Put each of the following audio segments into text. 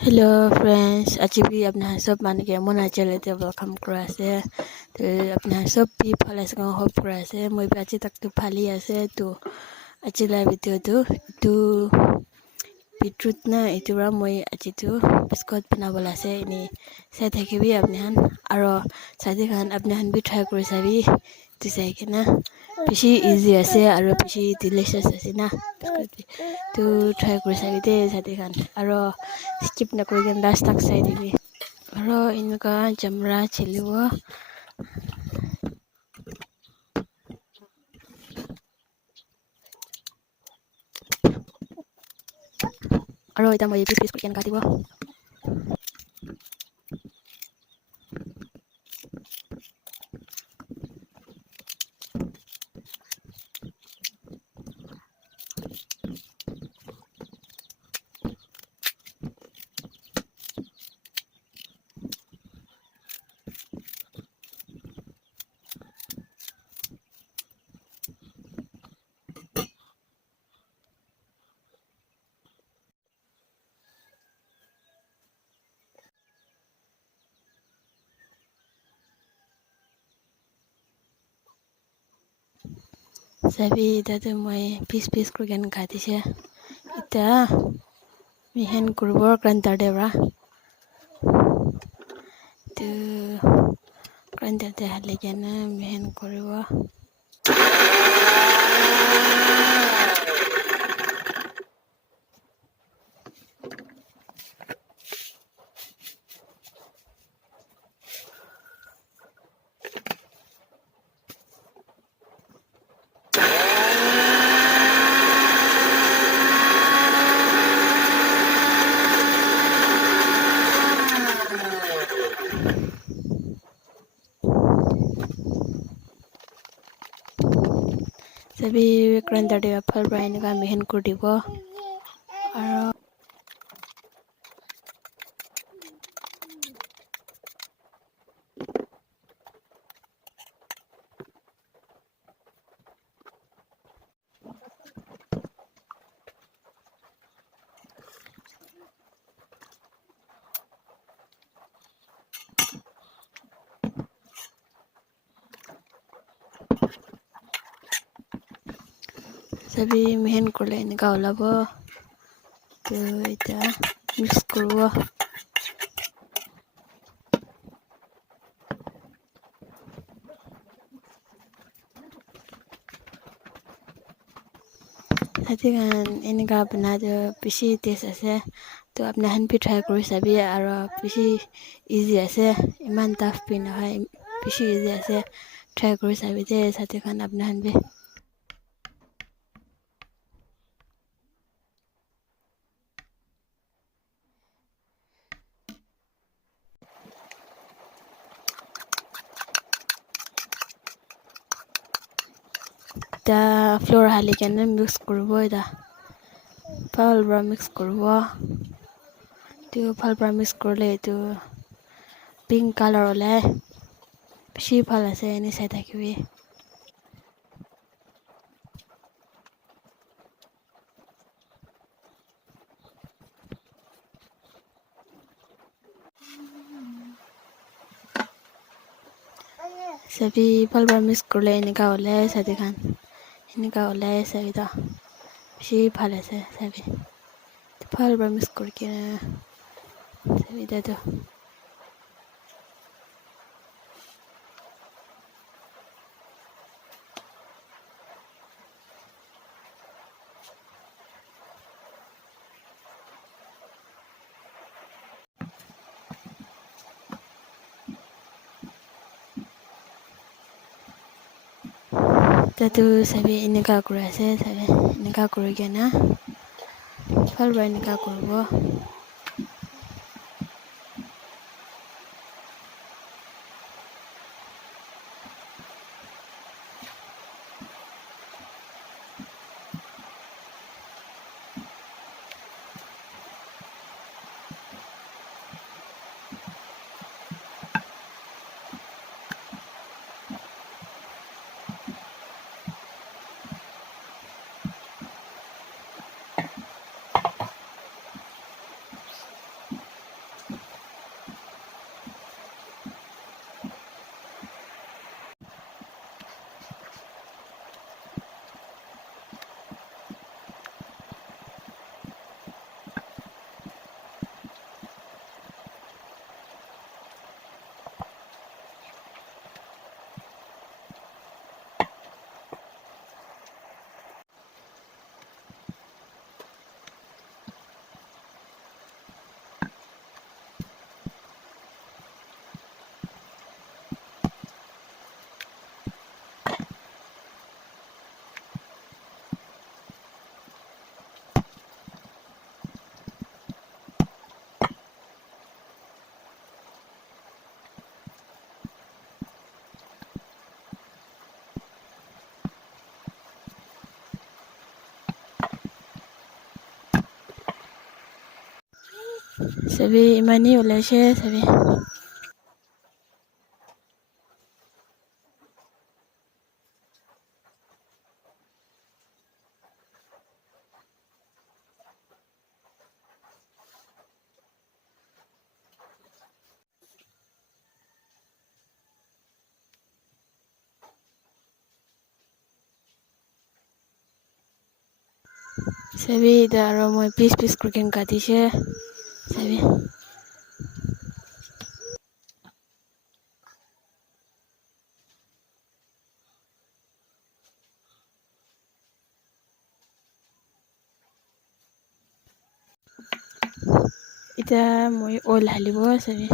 Hello friends, আজি भी अपना सब मान के मना चले थे वेलकम करा से तो अपना सब भी फले से होप करा से मैं भी आज तक तो फाली आसे तो आज ला भिडियो तो बीटरूट ना इतुरा मैं आज तो बिस्कुट बना बोला से इन्हें से थे कि भी अपने हन और साथी खान अपने हन भी ट्राई कर सभी तो सही के ना पिशी इजी आसे और पिशी डिलीशियस आसे ना बिस्कुट भी तो ट्राई कर सभी थे साथी खान और skip na kurgen last tak sai dibi aro inuka jamra chiliwo aro ita mo piece piece kurgen katibo sabi ita to moi piece piece kurgen katise ita mihen kurbo grinder debra to grinder de haligena mihen kurbo sabi grinder de phal brain ka mihen kurdibo aro sabi mihen kurle inika olabo to ita mix kurbo साथी खान इनका बना जो पिशी test आसे तो अपना हन भी ट्राई कर सभी और पिशी इजी आसे इमान टफ भी ना है पिशी इजी आसे ट्राई कर सभी थे साथी खान अपना हन भी ता फ्लोर हाली के ना मिक्स करबो इता फल ब्रा मिक्स करबो तो फल ब्रा मिक्स कर ले तो पिंक कलर वाला पिशी फल आसे इन्हें से था कि सभी फल ब्रा मिक्स कर ले इनका वाला साथी खान इनका वाला सभी तो पिशी फल आसे सभी फल ब्रा मिक्स करके सभी तो तू सभी इनका कुरा से सभी इनका करोगे ना फल ब्रा इनका करबो Sabi imani wala siya sabi. Sabi ida aro moi piece cooking kati siya sabi. Ita moi oil halibo sabi.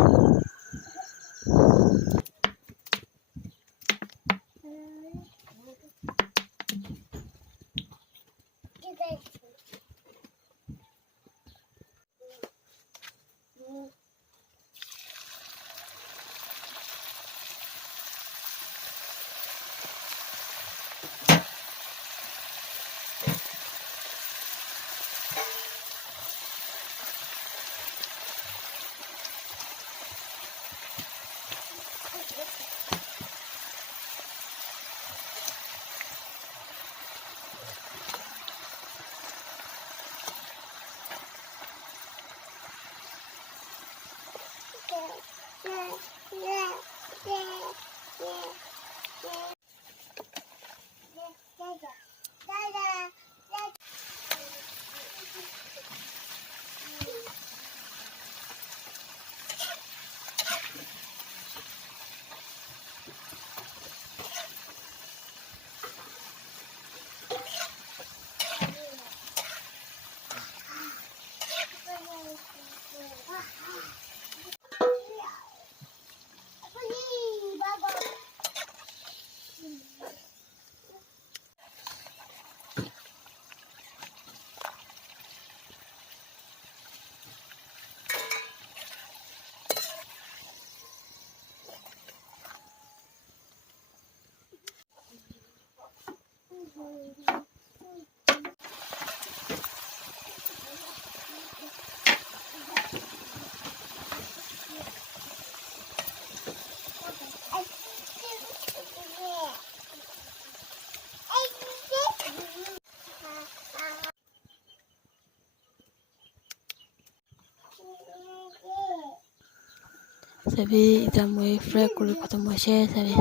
Sabi ita moi fry kuri koto mo siya sabi.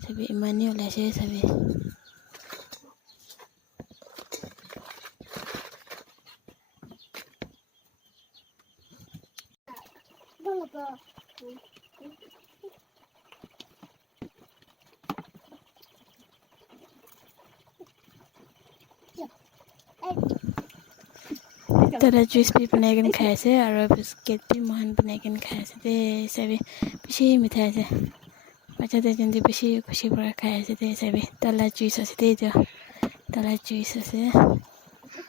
Sabi imani wala siya sabi. Tara juice भी बनाकर खाए से और biscuit भी मोहन बनाकर खाए से ते सभी बेसी मिठाई से बच्चा ते जंदी बेसी खुशी पर खाए से ते सभी तला जुइस असे ते जो तला जुइस असे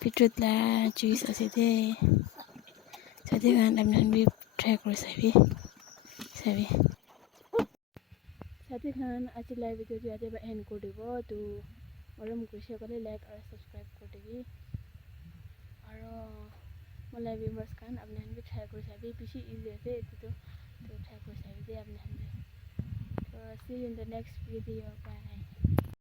बीटरूट ला जुइस असे ते साथै खान अपने भी ट्राई करो सभी साथै खान आज लाइव भिडियो जो आते एंड कर देबो तो मरम खुशी करले लाइक और सब्सक्राइब कर देबी और मलाई व्यूवर्स खान अपने भी ट्राई कर सभी बेसी इजी है तो ट्राई कर सभी अपने तो see you in the next video. Bye.